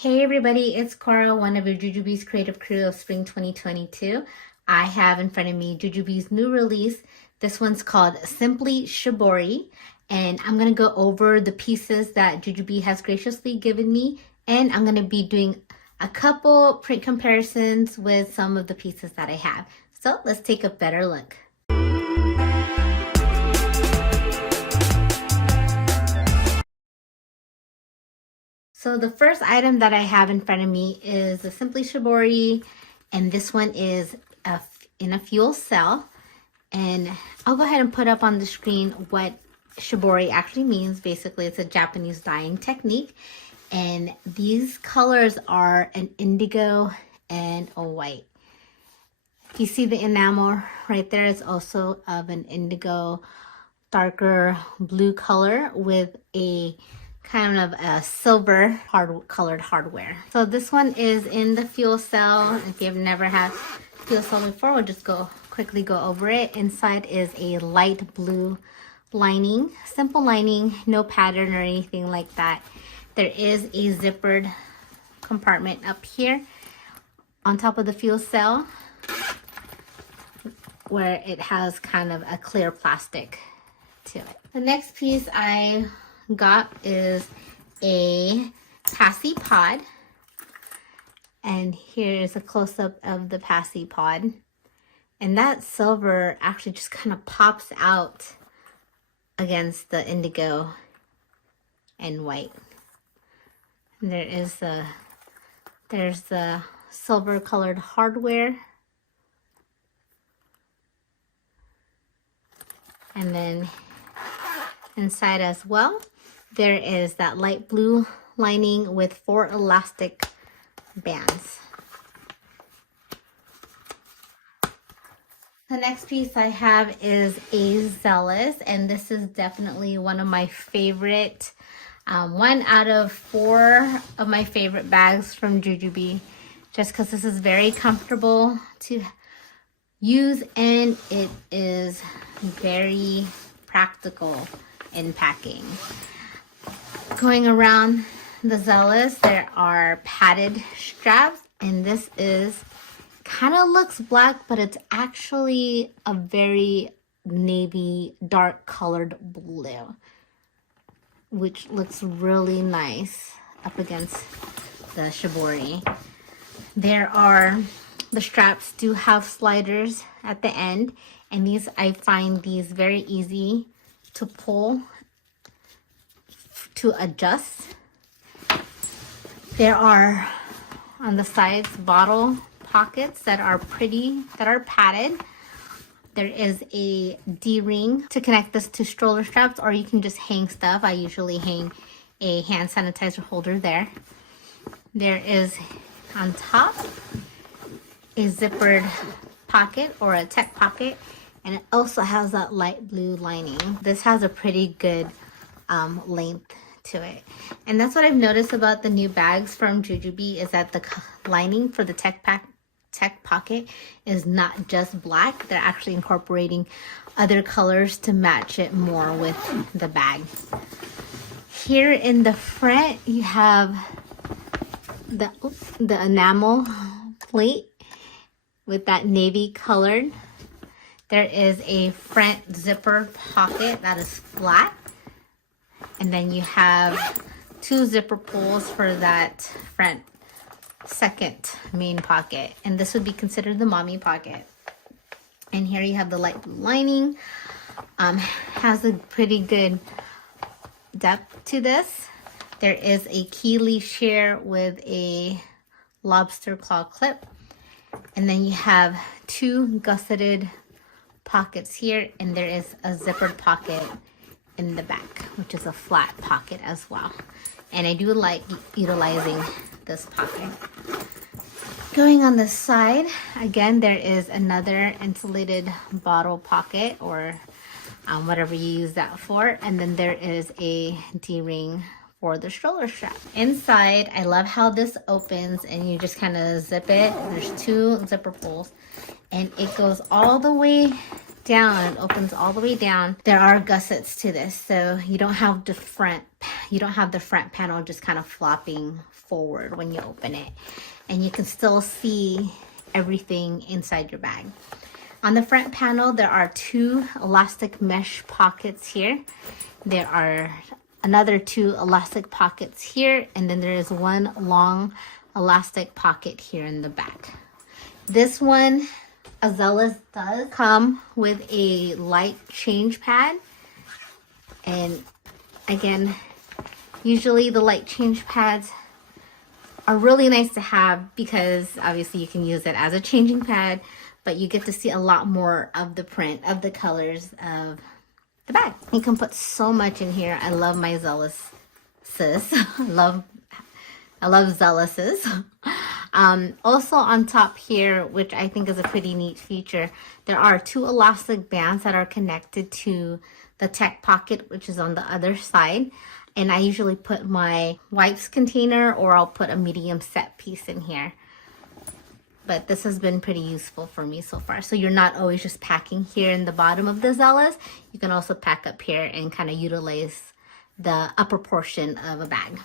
Hey everybody, it's Cora, one of your Jujube's creative crew of spring 2022. I have in front of me Jujube's new release. This one's called Simply Shibori, and I'm going to go over the pieces that Jujube has graciously given me, and I'm going to be doing a couple print comparisons with some of the pieces that I have. So let's take a better look. So the first item that I have in front of me is the Simply Shibori, and this one is in a fuel cell. And I'll go ahead and put up on the screen what Shibori actually means. Basically, it's a Japanese dyeing technique. And these colors are an indigo and a white. If you see the enamel right there, it's also of an indigo, darker blue color with a kind of a silver colored hardware. So this one is in the fuel cell. If you've never had fuel cell before, we'll just quickly go over it. Inside is a light blue lining, simple lining, no pattern or anything like that. There is a zippered compartment up here on top of the fuel cell where it has kind of a clear plastic to it. The next piece I got is a Pacipod, and here is a close-up of the Pacipod, and that silver actually just kind of pops out against the indigo and white. And there's the silver colored hardware, and then inside as well there is that light blue lining with 4 elastic bands. The next piece I have is a Zealous, and this is definitely one of my favorite, 1 out of 4 of my favorite bags from Jujube, just because this is very comfortable to use and it is very practical in packing. Going around the Zealous, there are padded straps, and this is kind of looks black, but it's actually a very navy dark colored blue, which looks really nice up against the Shibori. The straps do have sliders at the end, and I find these very easy to pull to adjust. There are on the sides bottle pockets that are padded. There is a D-ring to connect this to stroller straps, or you can just hang stuff. I usually hang a hand sanitizer holder there. There is on top a zippered pocket or a tech pocket, and it also has that light blue lining. This has a pretty good length to it, and that's what I've noticed about the new bags from Jujube, is that the lining for the tech pocket is not just black. They're actually incorporating other colors to match it more with the bag. Here in the front you have the enamel plate with that navy colored. There is a front zipper pocket that is flat. And then you have 2 zipper pulls for that front second main pocket. And this would be considered the mommy pocket. And here you have the light blue lining. Has a pretty good depth to this. There is a key leaf here with a lobster claw clip. And then you have 2 gusseted pockets here, and there is a zippered pocket in the back, which is a flat pocket as well. And I do like utilizing this pocket. Going on the side, again, there is another insulated bottle pocket, or whatever you use that for. And then there is a D-ring for the stroller strap. Inside, I love how this opens and you just kind of zip it. There's 2 zipper pulls, and it goes all the way down, it opens all the way down. There are gussets to this, so you don't have the front panel just kind of flopping forward when you open it. And you can still see everything inside your bag. On the front panel, there are 2 elastic mesh pockets here. There are another 2 elastic pockets here, and then there is 1 long elastic pocket here in the back. This one, a Zealous, does come with a light change pad. And again, usually the light change pads are really nice to have because obviously you can use it as a changing pad, but you get to see a lot more of the print, of the colors of the bag. You can put so much in here. I love my Zealous sis. I love Zealouses. Also on top here, which I think is a pretty neat feature, there are 2 elastic bands that are connected to the tech pocket, which is on the other side. And I usually put my wipes container, or I'll put a medium set piece in here. But this has been pretty useful for me so far. So you're not always just packing here in the bottom of the Zealous. You can also pack up here and kind of utilize the upper portion of a bag.